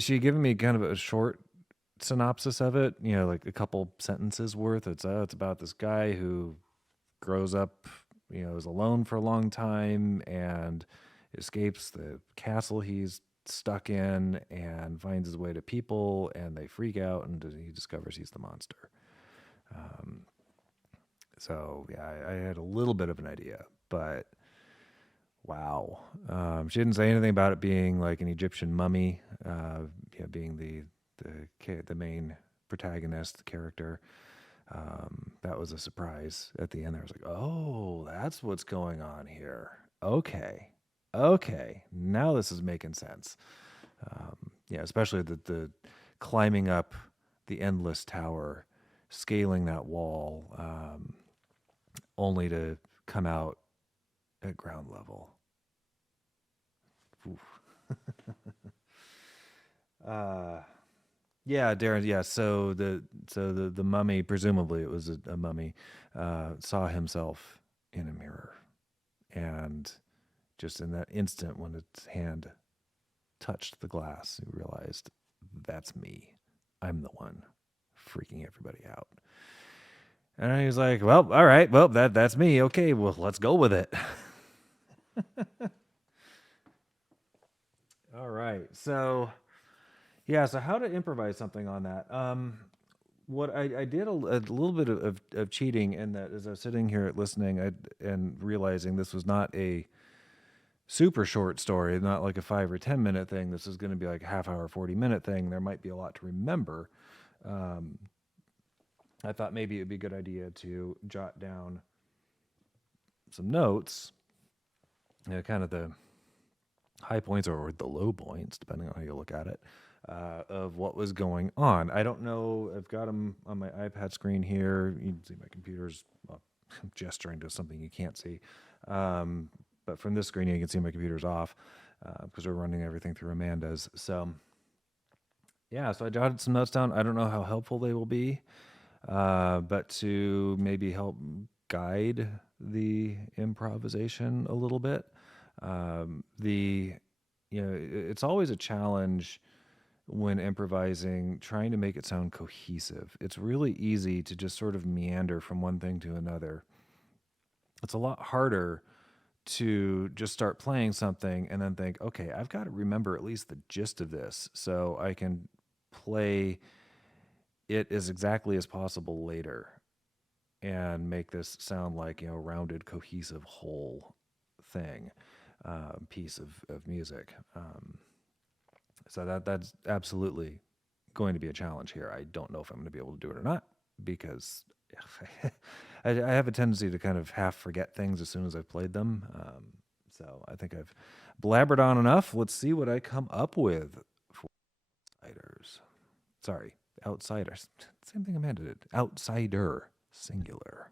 she given me kind of a short synopsis of it, like a couple sentences worth. It's about this guy who grows up, is alone for a long time and escapes the castle he's stuck in and finds his way to people, and they freak out, and he discovers he's the monster. Um, so yeah, I had a little bit of an idea, but wow, she didn't say anything about it being like an Egyptian mummy, being the main protagonist, the character. That was a surprise at the end. I was like, oh, that's what's going on here. Okay. Okay. Now this is making sense. Yeah, especially the climbing up the endless tower, scaling that wall, only to come out at ground level. Oof. uh, Yeah, Darren. Yeah, so the mummy, presumably it was a mummy, saw himself in a mirror, and just in that instant when its hand touched the glass, he realized that's me. I'm the one freaking everybody out. And he was like, "Well, all right. Well, that's me. Okay, well, let's go with it." All right. So yeah. So how to improvise something on that? What I did a little bit of cheating in that as I was sitting here listening and realizing this was not a super short story, not like a 5 or 10 minute thing. This is going to be like a half hour, 40-minute thing. There might be a lot to remember. Um, I thought maybe it would be a good idea to jot down some notes, kind of the high points or the low points, depending on how you look at it, of what was going on. I don't know. I've got them on my iPad screen here. You can see my computer's, well, I'm gesturing to something you can't see. But from this screen, you can see my computer's off because we're running everything through Amanda's. So, yeah, so I jotted some notes down. I don't know how helpful they will be, but to maybe help guide the improvisation a little bit. It's always a challenge when improvising, trying to make it sound cohesive. It's really easy to just sort of meander from one thing to another. It's a lot harder to just start playing something and then think, okay, I've got to remember at least the gist of this so I can play it as exactly as possible later and make this sound like, a rounded, cohesive whole thing, piece of music. So that's absolutely going to be a challenge here. I don't know if I'm going to be able to do it or not because I have a tendency to kind of half forget things as soon as I've played them. So I think I've blabbered on enough. Let's see what I come up with for outsiders. Sorry, outsiders. Same thing Amanda did. Outsider, singular.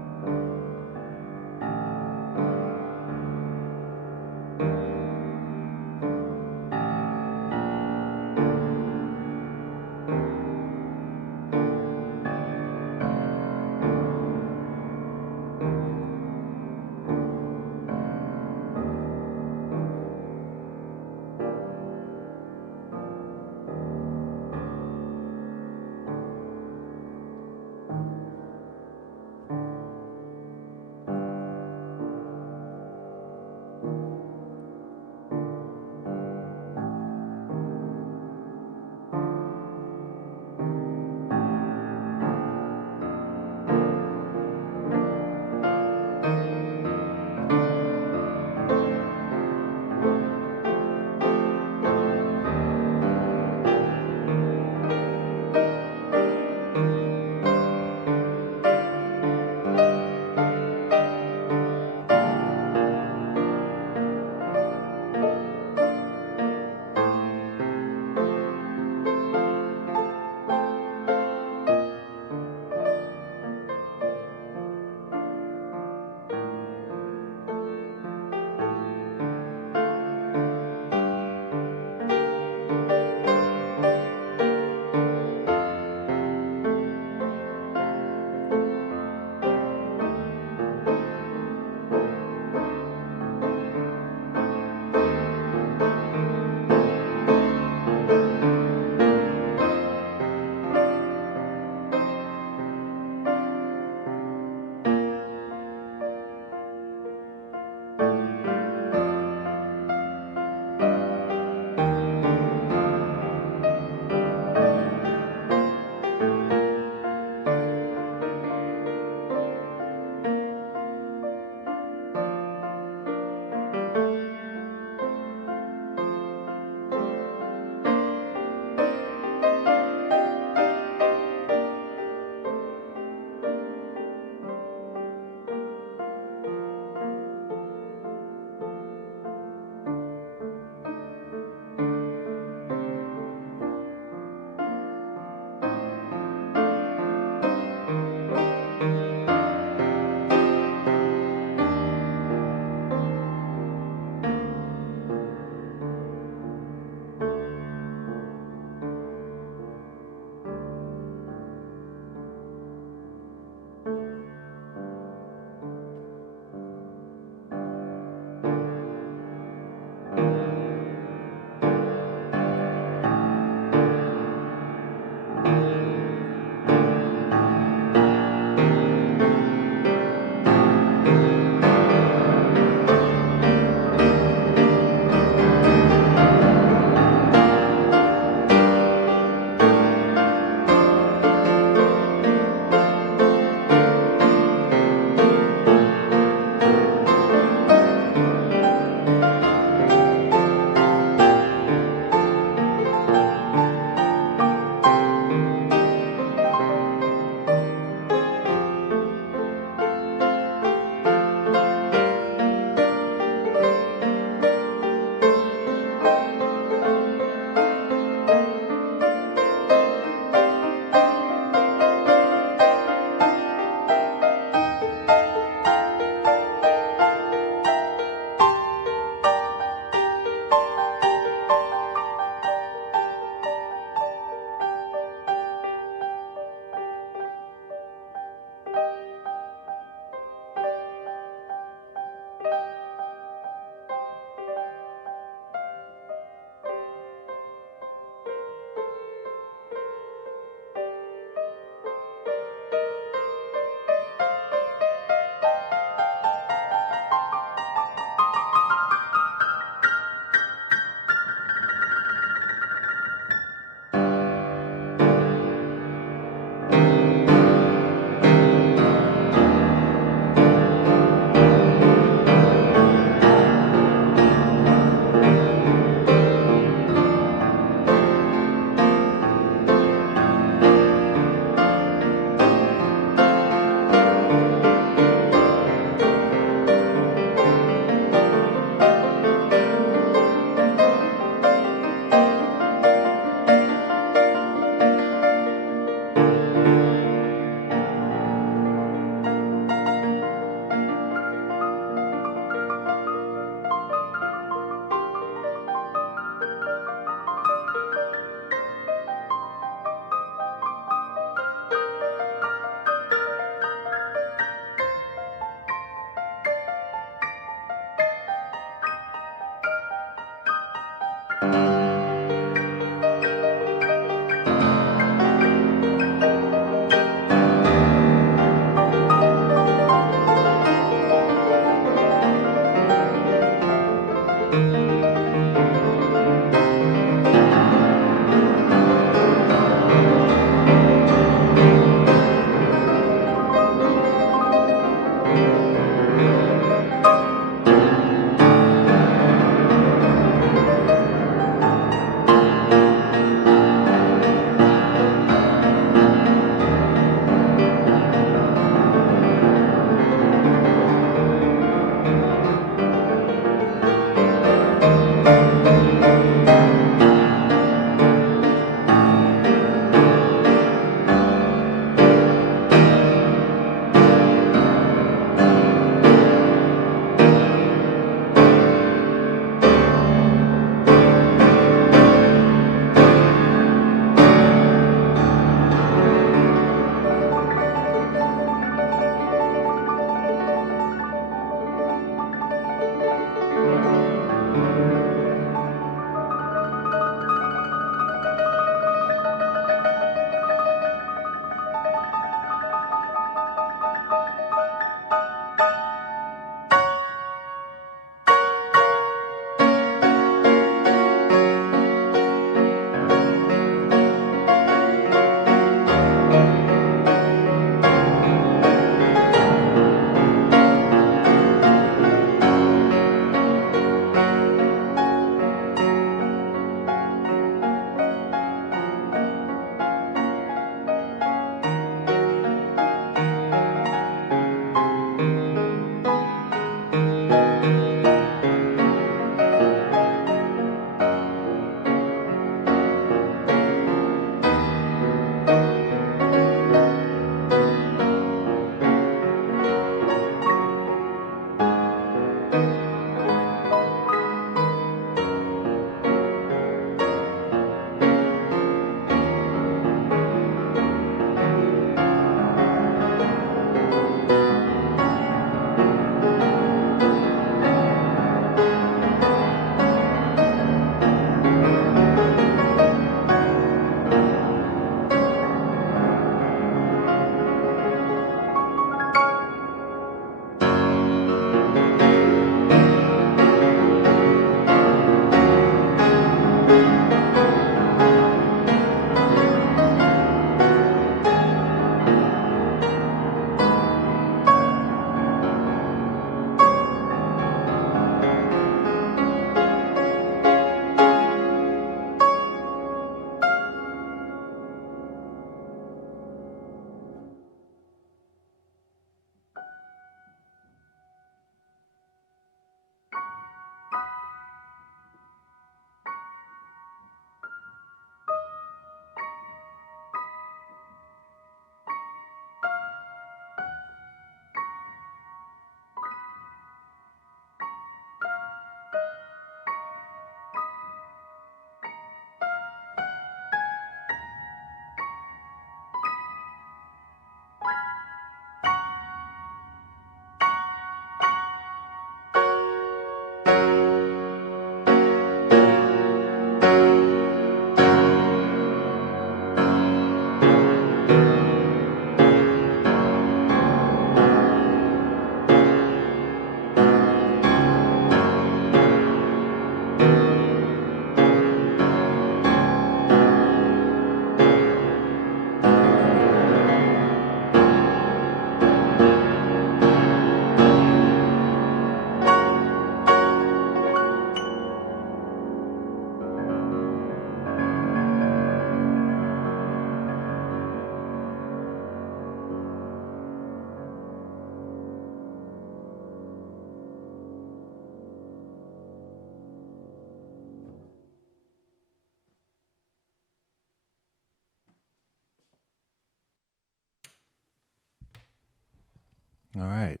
All right.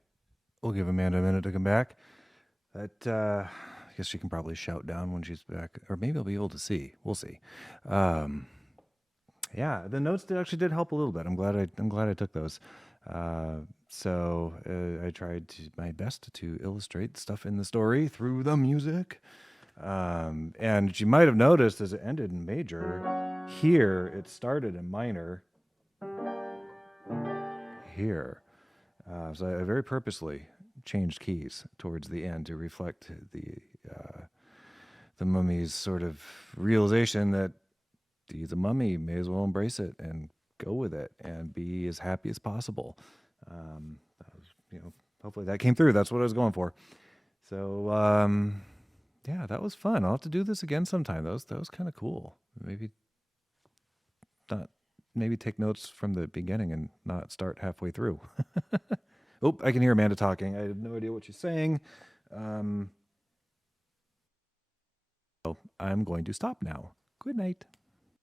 We'll give Amanda a minute to come back. I guess she can probably shout down when she's back, or maybe I'll be able to see. We'll see. Um, yeah, the notes actually did help a little bit. I'm glad I took those. I tried my best to illustrate stuff in the story through the music. And you might have noticed as it ended in major, here it started in minor. Here. So I very purposely changed keys towards the end to reflect the mummy's sort of realization that he's a mummy, may as well embrace it and go with it and be as happy as possible. That was, hopefully that came through. That's what I was going for. So yeah, that was fun. I'll have to do this again sometime. That was kind of cool. Maybe not. Maybe take notes from the beginning and not start halfway through. Oh, I can hear Amanda talking. I have no idea what she's saying. So I'm going to stop now. Good night.